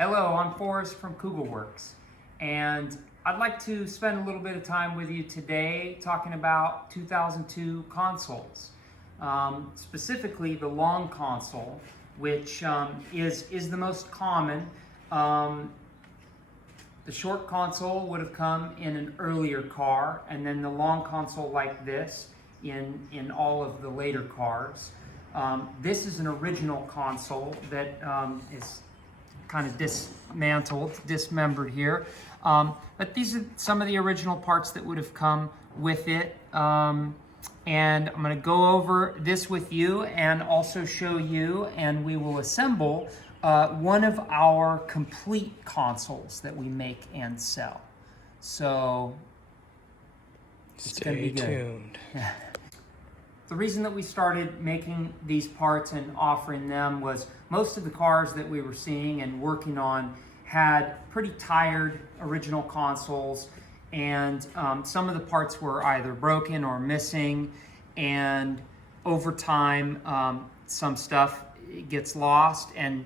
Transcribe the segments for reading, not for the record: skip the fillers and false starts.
Hello, I'm Forrest from Kooglewerks, and I'd like to spend a little bit of time with you today talking about 2002 consoles, specifically the long console, which is the most common. The short console would have come in an earlier car, and then the long console like this in all of the later cars. This is an original console that is kind of dismembered here. But these are some of the original parts that would have come with it. And I'm going to go over this with you and also show you, and we will assemble one of our complete consoles that we make and sell. So it's going to be good. Stay tuned. The reason that we started making these parts and offering them was most of the cars that we were seeing and working on had pretty tired original consoles, and some of the parts were either broken or missing, and over time some stuff gets lost, and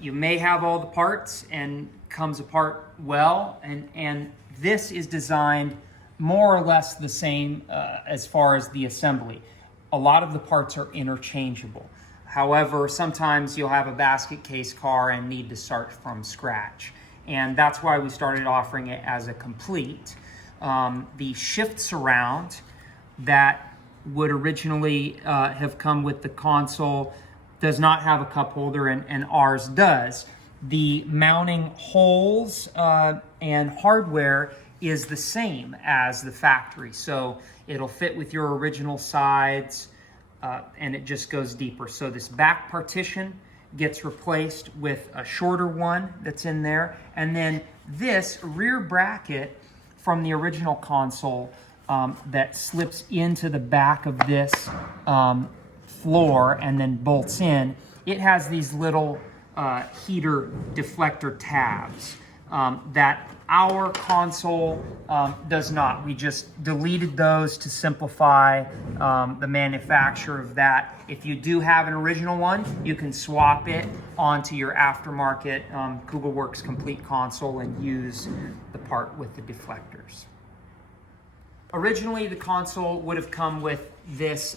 you may have all the parts and comes apart well, and this is designed more or less the same as far as the assembly. A lot of the parts are interchangeable. However, sometimes you'll have a basket case car and need to start from scratch. And that's why we started offering it as a complete. The shift surround that would originally have come with the console does not have a cup holder, and ours does. The mounting holes and hardware is the same as the factory. So it'll fit with your original sides, and it just goes deeper. So this back partition gets replaced with a shorter one that's in there. And then this rear bracket from the original console that slips into the back of this floor and then bolts in, it has these little heater deflector tabs that our console does not. We just deleted those to simplify the manufacture of that. If you do have an original one, you can swap it onto your aftermarket Kooglewerks complete console and use the part with the deflectors. Originally, the console would have come with this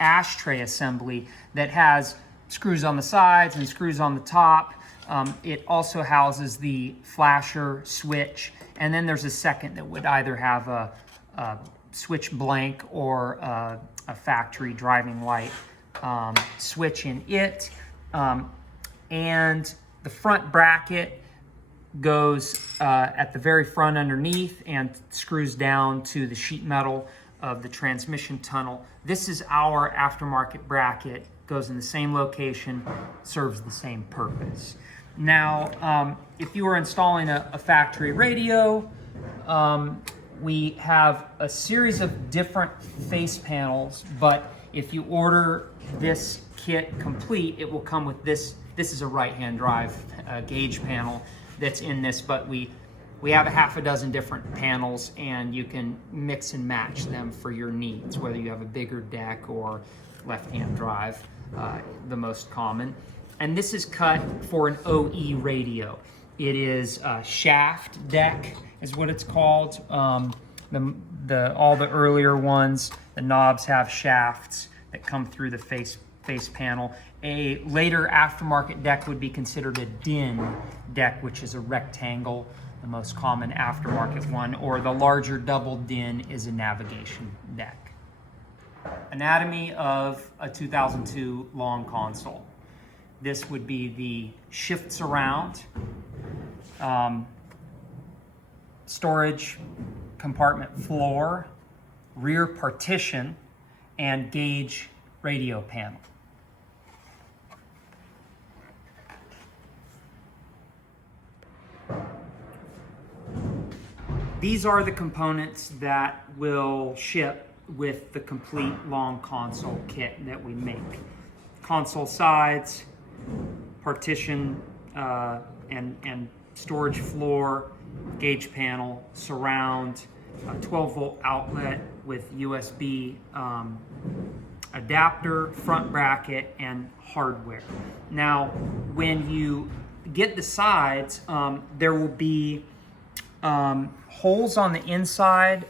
ashtray assembly that has screws on the sides and screws on the top. It also houses the flasher switch, and then there's a second that would either have a switch blank or a factory driving light switch in it. And the front bracket goes at the very front underneath and screws down to the sheet metal of the transmission tunnel. This is our aftermarket bracket, goes in the same location, serves the same purpose. Now, if you are installing a factory radio, we have a series of different face panels, but if you order this kit complete, it will come with this. This is a right-hand drive gauge panel that's in this, but we have a half a dozen different panels, and you can mix and match them for your needs, whether you have a bigger deck or left-hand drive, the most common. And this is cut for an OE radio. It is a shaft deck is what it's called. All the earlier ones, the knobs have shafts that come through the face panel. A later aftermarket deck would be considered a DIN deck, which is a rectangle, the most common aftermarket one, or the larger double DIN is a navigation deck. Anatomy of a 2002 long console. This would be the shift surround, storage compartment floor, rear partition, and gauge radio panel. These are the components that will ship with the complete long console kit that we make. Console sides, partition and storage floor, gauge panel, surround, a 12-volt outlet with USB adapter, front bracket, and hardware. Now, when you get the sides, there will be holes on the inside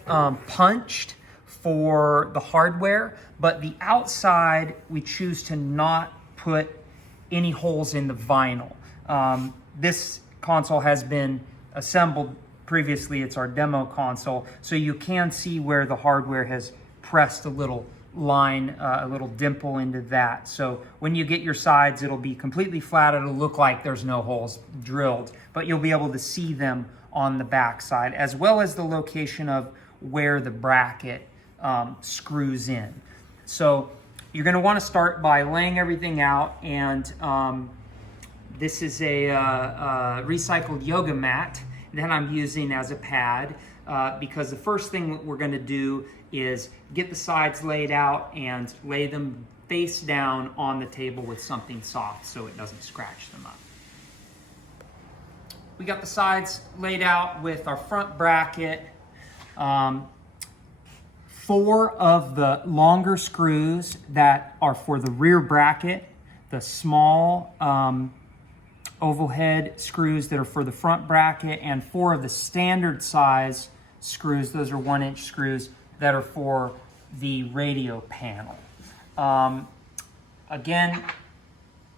punched for the hardware, but the outside we choose to not put any holes in the vinyl. This console has been assembled previously. It's our demo console, so you can see where the hardware has pressed a little line, a little dimple into that. So when you get your sides, it'll be completely flat. It'll look like there's no holes drilled, but you'll be able to see them on the back side, as well as the location of where the bracket screws in. So you're going to want to start by laying everything out, and this is a recycled yoga mat that I'm using as a pad, because the first thing that we're going to do is get the sides laid out and lay them face down on the table with something soft so it doesn't scratch them up. We got the sides laid out with our front bracket. 4 of the longer screws that are for the rear bracket, the small oval head screws that are for the front bracket, and 4 of the standard size screws, those are 1-inch screws, that are for the radio panel. Again,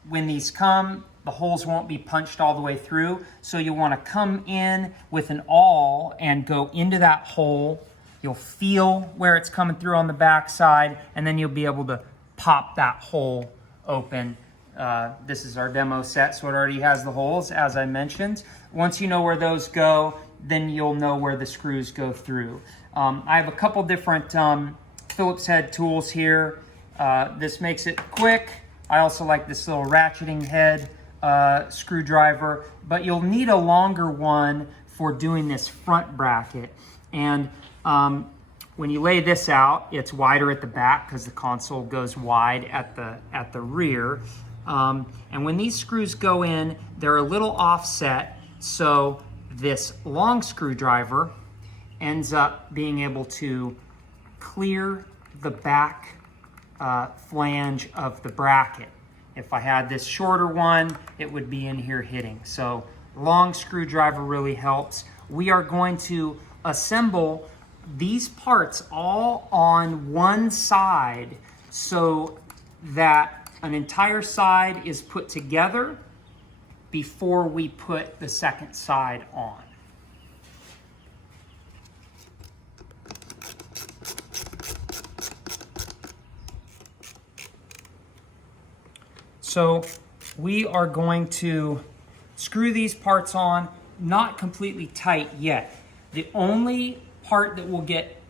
when these come, the holes won't be punched all the way through, so you want to come in with an awl and go into that hole. You'll feel where it's coming through on the back side, and then you'll be able to pop that hole open. This is our demo set, so it already has the holes, as I mentioned. Once you know where those go, then you'll know where the screws go through. I have a couple different Phillips head tools here. This makes it quick. I also like this little ratcheting head screwdriver, but you'll need a longer one for doing this front bracket. And when you lay this out, it's wider at the back because the console goes wide at the rear. And when these screws go in, they're a little offset, so this long screwdriver ends up being able to clear the back flange of the bracket. If I had this shorter one, it would be in here hitting. So long screwdriver really helps. We are going to assemble these parts all on one side so that an entire side is put together before we put the second side on. So we are going to screw these parts on, not completely tight yet. The only part that will get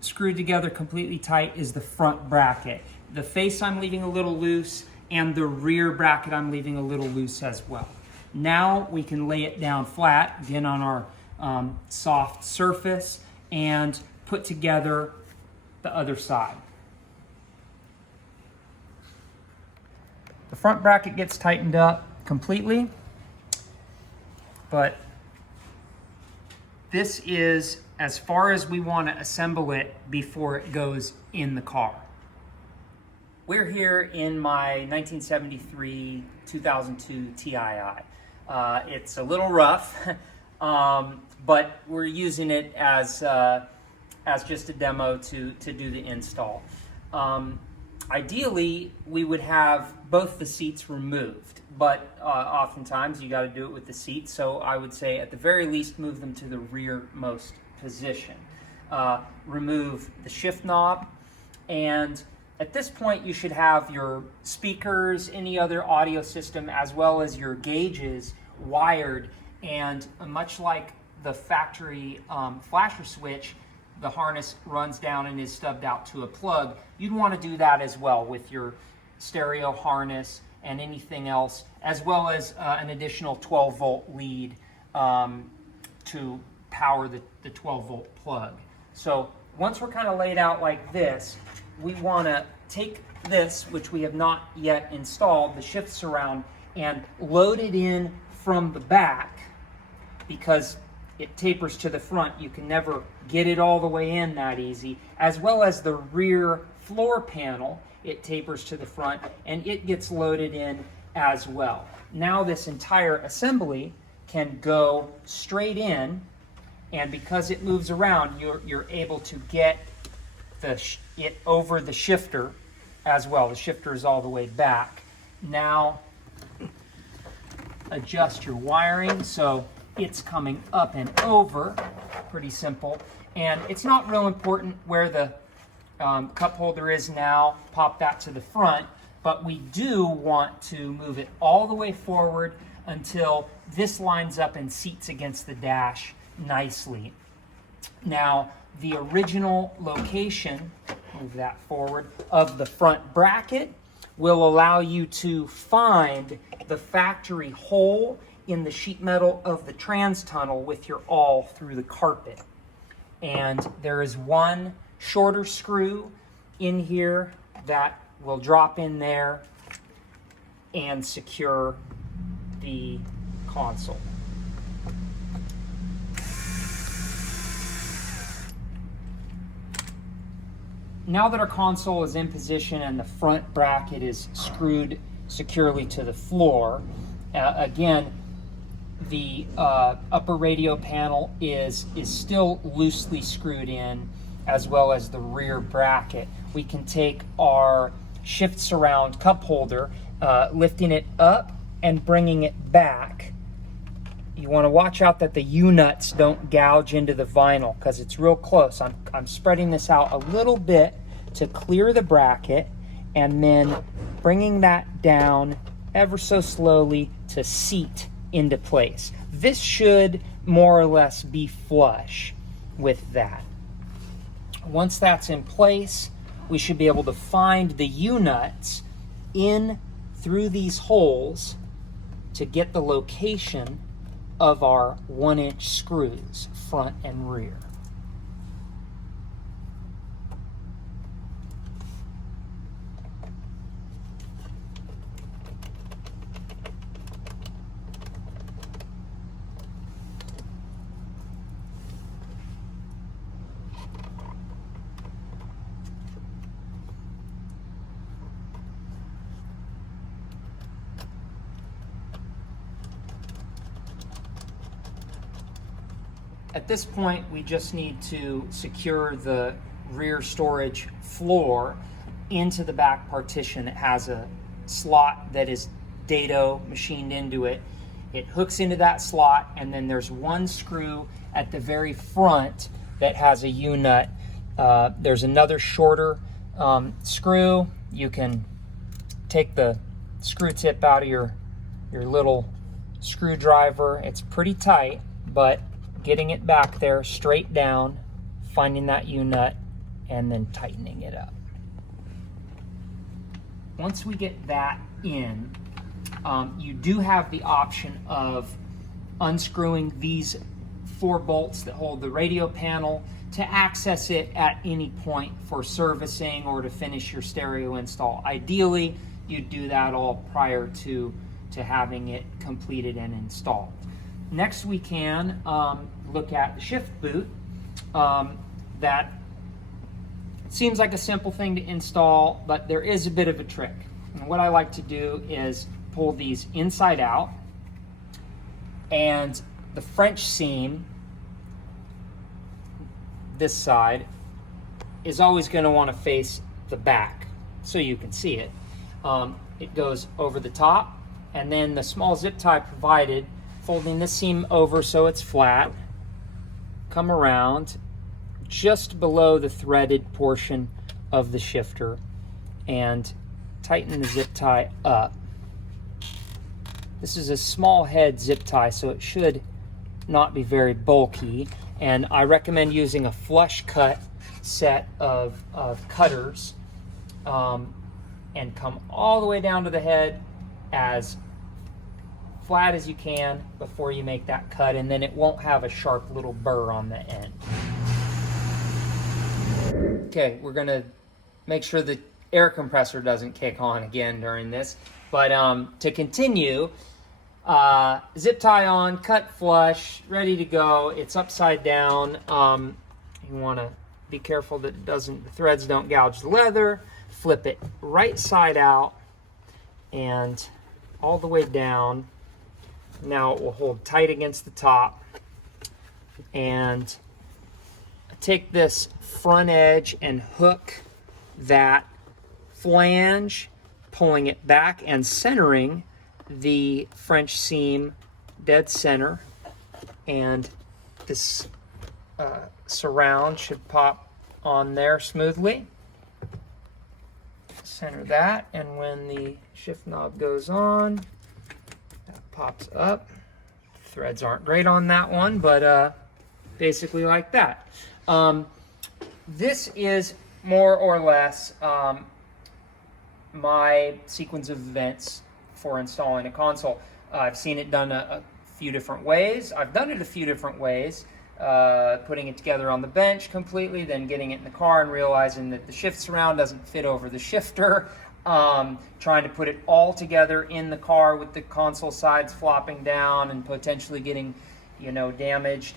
screwed together completely tight is the front bracket. The face I'm leaving a little loose, and the rear bracket I'm leaving a little loose as well. Now we can lay it down flat, again on our soft surface, and put together the other side. The front bracket gets tightened up completely, but this is as far as we want to assemble it before it goes in the car. We're here in my 1973 2002 TII. It's a little rough, but we're using it as just a demo to do the install. Ideally, we would have both the seats removed, but oftentimes you got to do it with the seats, so I would say at the very least move them to the rearmost position. Remove the shift knob, and at this point you should have your speakers, any other audio system, as well as your gauges wired, and much like the factory flasher switch, the harness runs down and is stubbed out to a plug. You'd want to do that as well with your stereo harness and anything else, as well as an additional 12-volt lead to power the 12-volt plug. So once we're kind of laid out like this, we want to take this, which we have not yet installed, the shift surround, and load it in from the back, because it tapers to the front. You can never get it all the way in that easy, as well as the rear floor panel. It tapers to the front, and it gets loaded in as well. Now this entire assembly can go straight in, and because it moves around, you're able to get it over the shifter as well. The shifter is all the way back. Now adjust your wiring so it's coming up and over. Pretty simple. And it's not real important where the cup holder is now. Pop that to the front, but we do want to move it all the way forward until this lines up and seats against the dash nicely. Now, the original location, move that forward, of the front bracket will allow you to find the factory hole in the sheet metal of the trans tunnel with your awl through the carpet. And there is one shorter screw in here that will drop in there and secure the console. Now that our console is in position and the front bracket is screwed securely to the floor, again, the upper radio panel is still loosely screwed in, as well as the rear bracket. We can take our shift surround cup holder, lifting it up and bringing it back. You want to watch out that the U-nuts don't gouge into the vinyl because it's real close. I'm spreading this out a little bit to clear the bracket and then bringing that down ever so slowly to seat into place. This should more or less be flush with that. Once that's in place, we should be able to find the U-nuts in through these holes to get the location of our 1-inch screws, front and rear. At this point, we just need to secure the rear storage floor into the back partition. It has a slot that is dado machined into it. It hooks into that slot, and then there's one screw at the very front that has a U-nut. There's another shorter screw. You can take the screw tip out of your little screwdriver. It's pretty tight, but getting it back there straight down, finding that U-nut, and then tightening it up. Once we get that in, you do have the option of unscrewing these 4 bolts that hold the radio panel to access it at any point for servicing or to finish your stereo install. Ideally, you'd do that all prior to having it completed and installed. Next, we can look at the shift boot. That seems like a simple thing to install, but there is a bit of a trick. And what I like to do is pull these inside out, and the French seam, this side, is always going to want to face the back so you can see it. It goes over the top, and then the small zip tie provided, folding this seam over so it's flat, come around just below the threaded portion of the shifter and tighten the zip tie up. This is a small head zip tie, so it should not be very bulky, and I recommend using a flush cut set of cutters and come all the way down to the head as flat as you can before you make that cut, and then it won't have a sharp little burr on the end. Okay, we're gonna make sure the air compressor doesn't kick on again during this, but to continue, zip tie on, cut flush, ready to go. It's upside down. You want to be careful that the threads don't gouge the leather. Flip it right side out and all the way down. Now it will hold tight against the top. And take this front edge and hook that flange, pulling it back and centering the French seam dead center. And this surround should pop on there smoothly. Center that, and when the shift knob goes on, that pops up. Threads aren't great on that one, but basically like that. This is more or less my sequence of events for installing a console. I've seen it done a few different ways. I've done it a few different ways. Putting it together on the bench completely, then getting it in the car and realizing that the shift surround doesn't fit over the shifter. Trying to put it all together in the car with the console sides flopping down and potentially getting, damaged.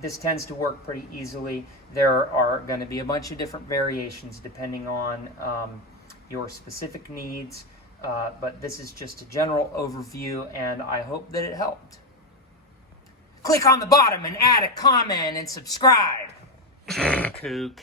This tends to work pretty easily. There are going to be a bunch of different variations depending on your specific needs, but this is just a general overview, and I hope that it helped. Click on the bottom and add a comment and subscribe. Kook.